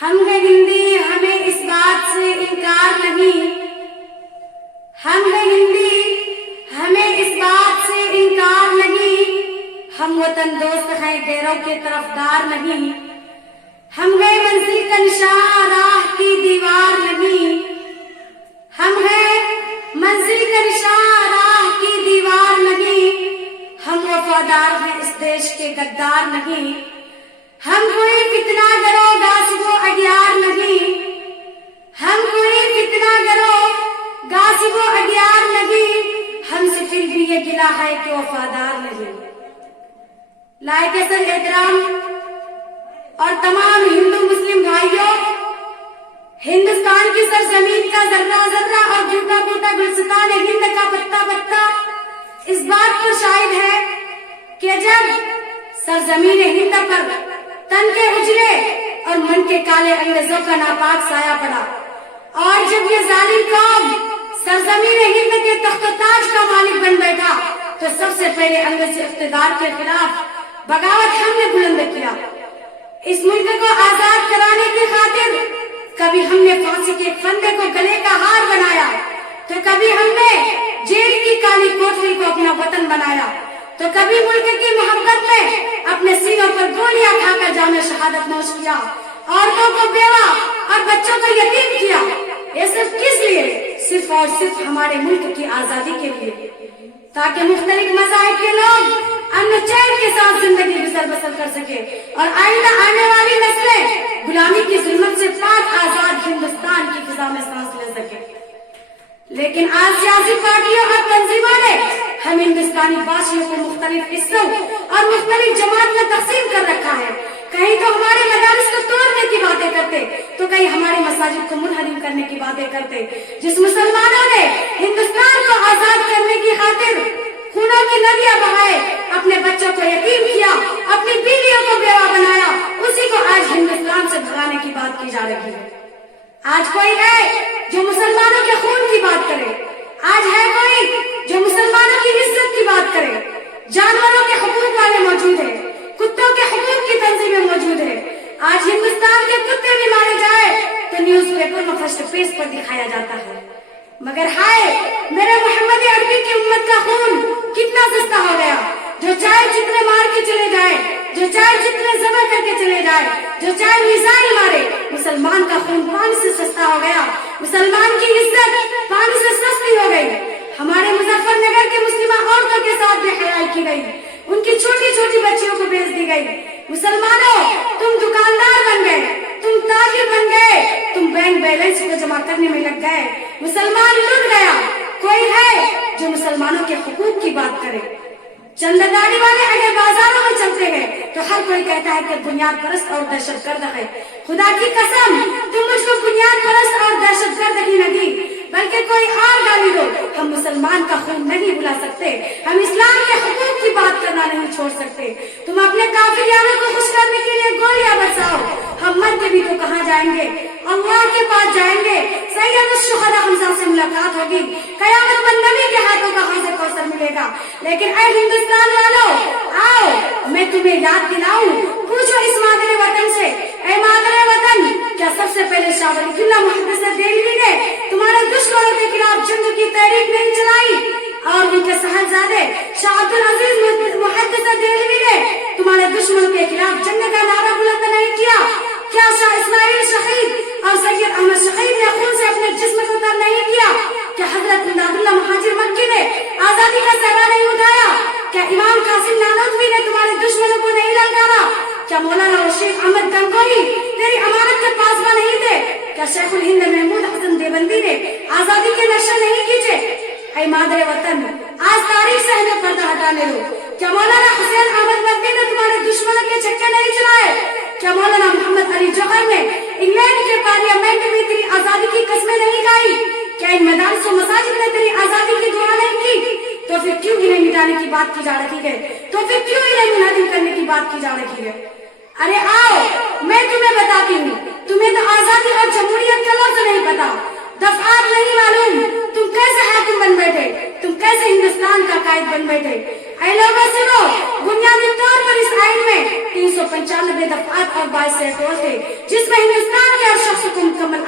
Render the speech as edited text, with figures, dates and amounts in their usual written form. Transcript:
ہم ہیں ہندی، ہمیں اس بات سے انکار نہیں، ہم ہیں ہندی، ہمیں اس بات سے انکار نہیں، ہم وطن دوست ہیں، غیروں کے طرفدار نہیں، ہم ہیں منزل کا نشان، راہ کی دیوار نہیں، ہم ہیں منزل کا نشان، راہ کی دیوار نہیں، ہم وفادار ہیں، اس دیش کے غدار نہیں، ہم کوئی فتنہ گرو غاصب و اغیار نہیں، ہم کوئی فتنہ گرو غاصب و اغیار نہیں، ہم سے پھر بھی یہ گلہ ہے کہ وفادار نہیں۔ لائق سر احترام اور تمام ہندو مسلم بھائیوں، ہندوستان کی سرزمین کا ذرہ ذرہ اور بوٹا بوٹا گلستان ہند کا پتا پتا اس بات پر شاہد ہے کہ جب سرزمین ہند پر تن کے اجلے اور من کے کالے انگریزوں کا ناپاک سایہ پڑا، اور جب یہ ظالم قوم سرزمین ہند کے تخت و تاج کا مالک بن بیٹھا تو سب سے پہلے انگریزی اقتدار کے خلاف بغاوت ہم نے بلند کیا۔ اس ملک کو آزاد کرانے کی خاطر کبھی ہم نے پھانسی کے پھندے کو گلے کا ہار بنایا، تو کبھی ہم نے جیل کی کالی کوٹری کو اپنا وطن بنایا، تو کبھی ملک کی محبت میں اپنے سینوں پر گولیاں کھا کر جام شہادت نوش کیا، عورتوں کو بیوہ اور بچوں کو یتیم کیا۔ یہ سب کس لیے؟ صرف اور صرف ہمارے ملک کی آزادی کے لیے، تاکہ مختلف مذاہب کے لوگ امن چین کے ساتھ زندگی گزر بسر کر سکے اور آئندہ آنے والی نسلیں غلامی کی ظلمت سے پاک آزاد ہندوستان کی فضا میں سانس لے سکے۔ لیکن آج سیاسی پارٹیوں اور تنظیموں نے ہم ہندوستانی باشیوں کو مختلف حصوں اور مختلف جماعت میں تقسیم کر رکھا ہے۔ کہیں تو ہمارے مدارس کو توڑنے کی باتیں کرتے، تو کہیں ہمارے مساجد کو منہدم کرنے کی باتیں کرتے۔ جس مسلمانوں نے ہندوستان کو آزاد کرنے کی خاطر خونوں کی ندیاں بہائے، اپنے بچوں کو یتیم کیا، اپنی بیویوں کو بیوہ بنایا، اسی کو آج ہندوستان سے بھگانے کی بات کی جا رہی ہے۔ آج کوئی ہے جو مسلمانوں کے خون کی بات کرے، آج ہے کوئی جو مسلمانوں کی عزت کی بات کرے۔ جانوروں کے حقوق والے موجود ہیں، کتوں کے حقوق کی تنظیمیں موجود ہیں۔ آج ہندوستان کے کتے بھی مارے جائے تو نیوز پیپر میں فرسٹ پیج پر دکھایا جاتا ہے، مگر ہائے میرے محمد عربی کی امت کا خون کتنا سستا ہو گیا، جو چاہے جتنے مار کے چلے جائے، جو چاہے جتنے ذبح کر کے چلے جائے، جو چاہے میزائل مارے، مسلمان کا خون پانی سے سستا ہو گیا، مسلمان کی عزت پانی سے سستی ہو گئی۔ ہمارے مظفر نگر کے مسلمہ عورتوں کے ساتھ بے حیائی کی گئی، ان کی چھوٹی چھوٹی بچیوں کو بیچ دی گئی۔ مسلمانوں تم دکاندار بن گئے، تم تاجر بن گئے، تم بینک بیلنس کو جمع کرنے میں لگ گئے، مسلمان لٹ گیا۔ کوئی ہے جو مسلمانوں کے حقوق کی بات کرے؟ چند داڑھی والے اگر بازاروں میں چلتے ہیں تو ہر کوئی کہتا ہے کہ بنیاد پرست اور دہشت گرد ہے۔ خدا کی قسم تم مجھ کو بنیاد پرست اور دہشت گرد ہی نہیں بلکہ کوئی اور گالی دو، ہم مسلمان کا خون نہیں بلا سکتے، ہم اسلام کے حقوق کی بات کرنا نہیں چھوڑ سکتے۔ تم اپنے قافلیانوں کو خوش کرنے کے لیے گولیاں برساؤ، ہم مر کے بھی تو کہاں جائیں گے؟ اللہ کے پاس جائیں گے، سید الشہداء حمزہ سے ملاقات ہوگی، قیامت پر نبی کے ہاتھوں کا حوض کوثر ملے گا۔ لیکن اے ہندوستان والوں، آؤ میں تمہیں یاد دلاؤں، پوچھو اس مادر وطن سے، اے مادر وطن، کیا سب سے پہلے شاہ ولی اللہ محدث دہلوی نے تمہارے دشمنوں کے خلاف جنگ کی تحریک نہیں چلائی؟ اور ان کے صاحبزادے شاہ عبد العزیز محدث دہلوی نے تمہارے دشمنوں کے خلاف جنگ کا نعرہ بلند نہیں کیا؟ کیا شاہ اسماعیل شہید اور سید احمد شہید نے خون سے اپنے جسم کو تر نہیں کیا؟ کیا حضرت عبداللہ مہاجر مکی نے آزادی کا صحرا نہیں اٹھایا؟ کیا امام قاسم نانوتوی نے تمہارے دشمنوں کو نہیں للکارا؟ کیا مولانا رشید احمد گنگوہی تیری امانت کے پاسباں نہیں تھے؟ کیا شیخ الہند محمود حسن دیوبندی نے آزادی کے نشے نہیں کھینچے؟ اے مادر وطن، آج تاریخ سے ہمیں پردہ ہٹانے دو۔ کیا مولانا حسین احمد مدنی نے تمہارے دشمنوں کے چکے نہیں چلائے؟ کیا مولانا محمد علی جوہر نے انگلینڈ کے پارلیمنٹ میں تیری آزادی کی قسمیں نہیں کھائی؟ کیا ان مدارس و مساجد نے تیری آزادی کی دعا نہیں کی؟ تو پھر کیوں انہیں مٹانے کی بات کی جا رہی ہے؟ تو پھر کیوں انہیں منہدم کرنے کی بات کی جا رہی ہے؟ ارے آؤ میں تمہیں بتاتی ہوں، تمہیں تو آزادی اور جمہوریت کا لفظ نہیں پتا، دفعات نہیں معلوم، تم کیسے حاکم بن بیٹھے، تم کیسے ہندوستان کا قائد بن بیٹھے۔ اے لوگوں سنو، بنیادی طور پر اس آئین میں 395 دفعات اور 22 شیڈول تھے، جس میں ہندوستان